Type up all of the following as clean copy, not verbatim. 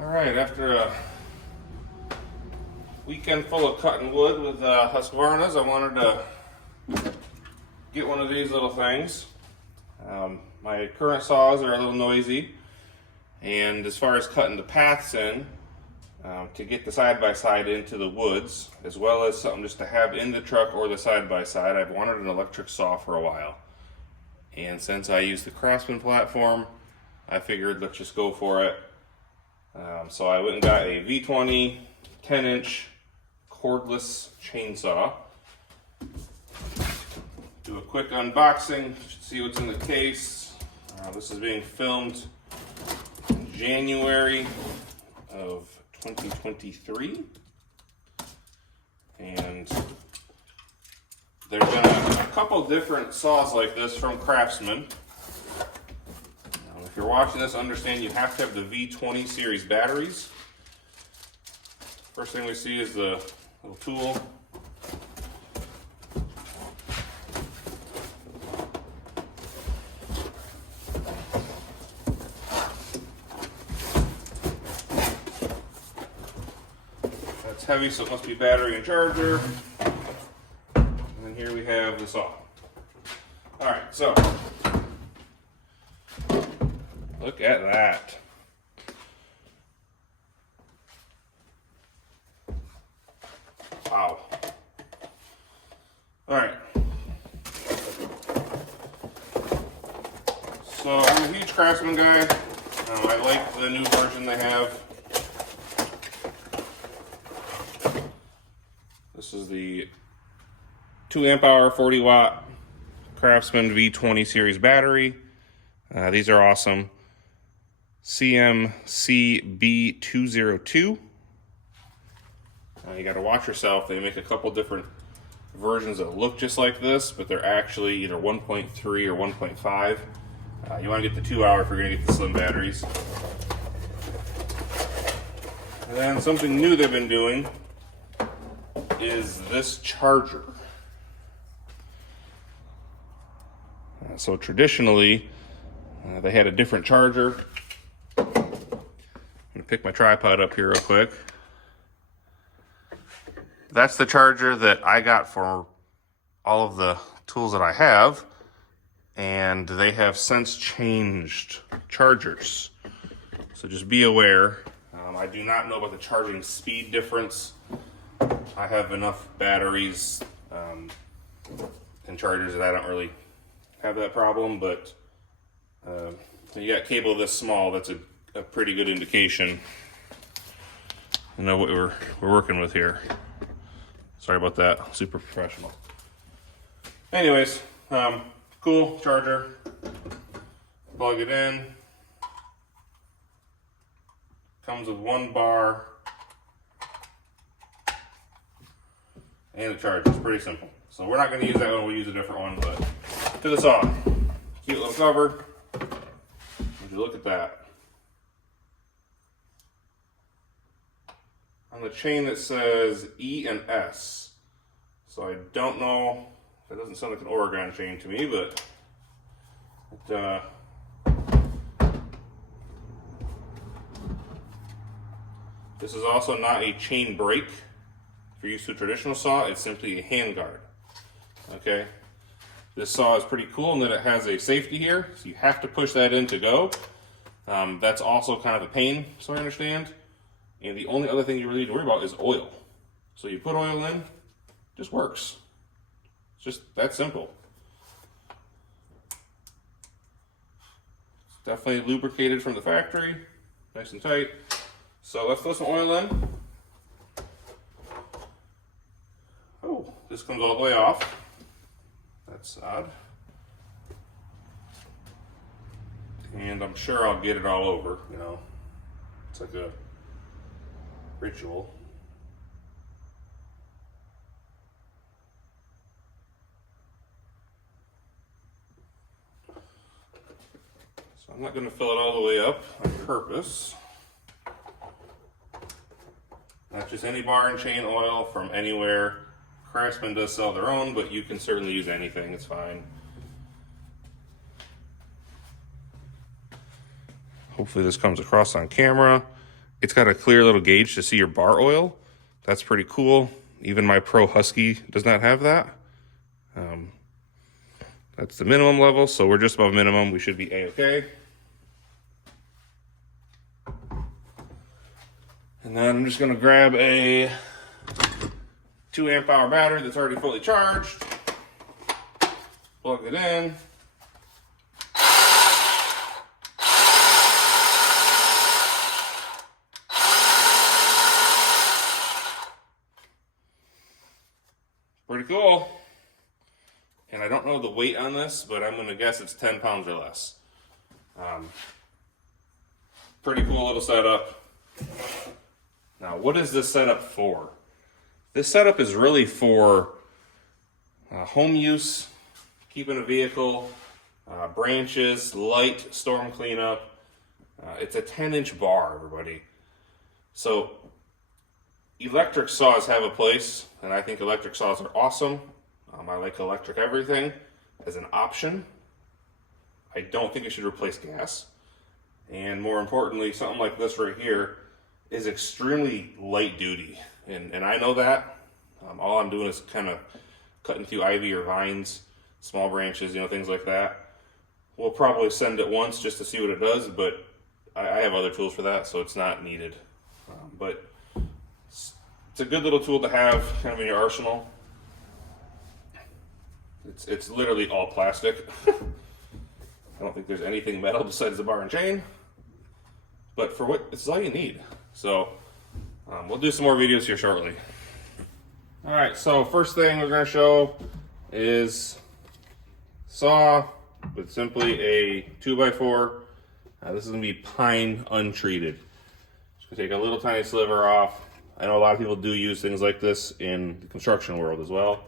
Alright, after a weekend full of cutting wood with Husqvarnas, I wanted to get one of these little things. My current saws are a little noisy, and as far as cutting the paths in, to get the side-by-side into the woods, as well as something just to have in the truck or the side-by-side, I've wanted an electric saw for a while. And since I use the Craftsman platform, I figured let's just go for it. So I went and got a V20 10-inch cordless chainsaw. Do a quick unboxing, see what's in the case. This is being filmed in January of 2023. And there's been a couple different saws like this from Craftsman. If you're watching this, understand you have to have the V20 series batteries. First thing we see is the little tool. That's heavy, so it must be battery and charger. And then here we have the saw. All right, so look at that. Wow. All right. So I'm a huge Craftsman guy. I like the new version they have. This is the 2 amp hour, 40 watt Craftsman V20 series battery. These are awesome. CMCB202. You got to watch yourself. They make a couple different versions that look just like this, but they're actually either 1.3 or 1.5. You want to get the 2 hour if you're going to get the slim batteries. And then something new they've been doing is this charger. So traditionally, they had a different charger. I'm gonna pick my tripod up here real quick. That's the charger that I got for all of the tools that I have, and they have since changed chargers. So just be aware. I do not know about the charging speed difference. I have enough batteries and chargers that I don't really have that problem, but when you got cable this small, that's a pretty good indication. You know what we're working with here. Sorry about that, super professional. Anyways, cool charger. Plug it in. Comes with 1 bar and a charger. It's pretty simple. So we're not going to use that one. We'll use a different one. But to the saw, cute little cover. Would you look at that? On the chain that says E and S. So I don't know. That doesn't sound like an Oregon chain to me, but this is also not a chain break. If you're used to a traditional saw, it's simply a hand guard. Okay. This saw is pretty cool in that it has a safety here, so you have to push that in to go. That's also kind of a pain, so I understand. And the only other thing you really need to worry about is oil. So you put oil in, it just works. It's just that simple. It's definitely lubricated from the factory, nice and tight. So let's throw some oil in. Oh, this comes all the way off. That's odd. And I'm sure I'll get it all over, you know. It's like a ritual. So I'm not going to fill it all the way up on purpose. Not just any bar and chain oil from anywhere. Craftsman does sell their own, but you can certainly use anything, it's fine. Hopefully this comes across on camera. It's got a clear little gauge to see your bar oil. That's pretty cool. Even my Pro Husky does not have that. That's the minimum level, so we're just above minimum. We should be A-okay. And then I'm just gonna grab a 2 amp hour battery that's already fully charged. Plug it in. Pretty cool. And I don't know the weight on this, but I'm gonna guess it's 10 pounds or less. Pretty cool little setup. Now, what is this setup for? This setup is really for home use, keeping a vehicle, branches, light, storm cleanup. It's a 10-inch bar, everybody. So, electric saws have a place, and I think electric saws are awesome. I like electric everything as an option. I don't think it should replace gas. And more importantly, something like this right here is extremely light duty. And I know that. All I'm doing is kind of cutting through ivy or vines, small branches, things like that. We'll probably send it once just to see what it does, but I have other tools for that, so it's not needed. But it's a good little tool to have kind of in your arsenal. It's literally all plastic. I don't think there's anything metal besides the bar and chain. But for what, it's all you need. So we'll do some more videos here shortly. All right, so first thing we're gonna show is saw with simply a 2x4. This is gonna be pine untreated. Just gonna take a little tiny sliver off. I know a lot of people do use things like this in the construction world as well.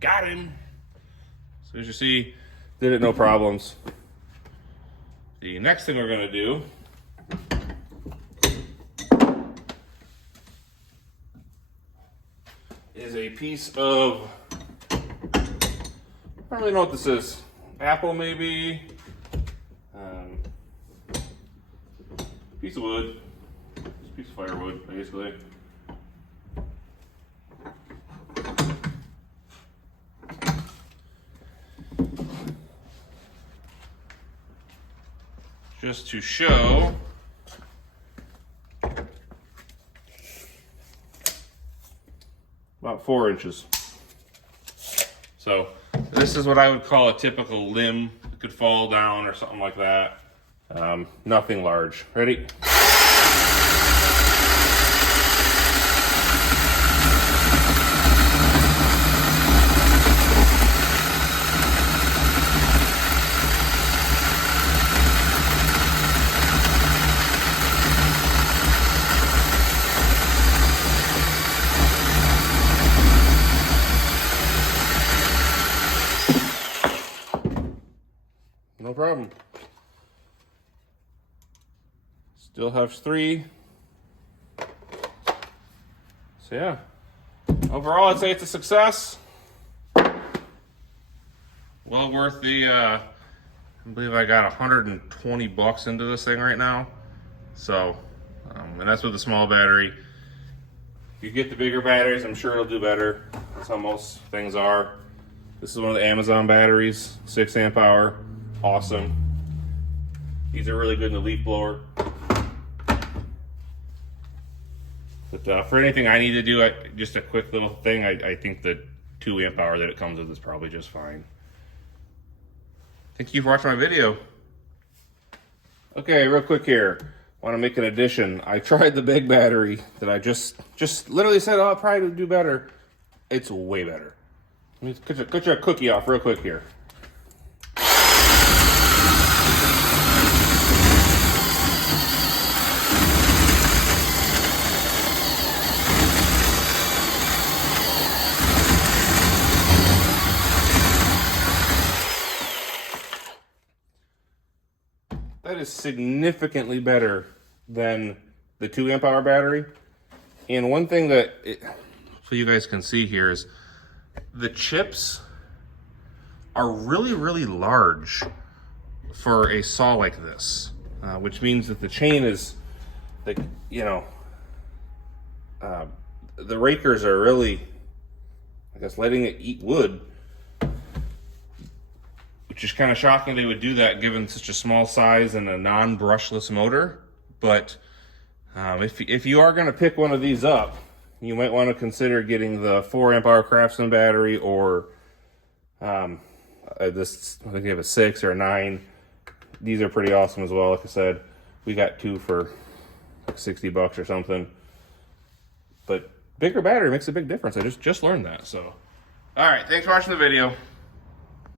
Got him. So as you see, did it no problems. The next thing we're gonna do is a piece of, I don't really know what this is. Apple maybe. Piece of wood. Just a piece of firewood, basically. Just to show about 4 inches. So this is what I would call a typical limb. It could fall down or something like that. Nothing large. Ready? No problem. Still have 3. So yeah, overall I'd say it's a success. Well worth the, I believe I got 120 bucks into this thing right now. So, and that's with a small battery. If you get the bigger batteries, I'm sure it'll do better. That's how most things are. This is one of the Amazon batteries, 6 amp hour. Awesome. These are really good in the leaf blower. But for anything I need to do, just a quick little thing, I think the 2 amp hour that it comes with is probably just fine. Thank you for watching my video. Okay, real quick here. Want to make an addition. I tried the big battery that I just literally said, oh, I'll probably do better. It's way better. Let me cut your cookie off real quick here. That is significantly better than the 2 amp hour battery. And one thing that, so you guys can see here, is the chips are really, really large for a saw like this, which means that the chain is, like, you know, the rakers are really, I guess, letting it eat wood, which is kind of shocking they would do that given such a small size and a non-brushless motor. But if you are going to pick one of these up, you might want to consider getting the 4 amp hour Craftsman battery, or this, I think they have a 6 or a 9. These are pretty awesome as well. Like I said, we got 2 for like $60 or something. But bigger battery makes a big difference. I just learned that. So, all right, thanks for watching the video.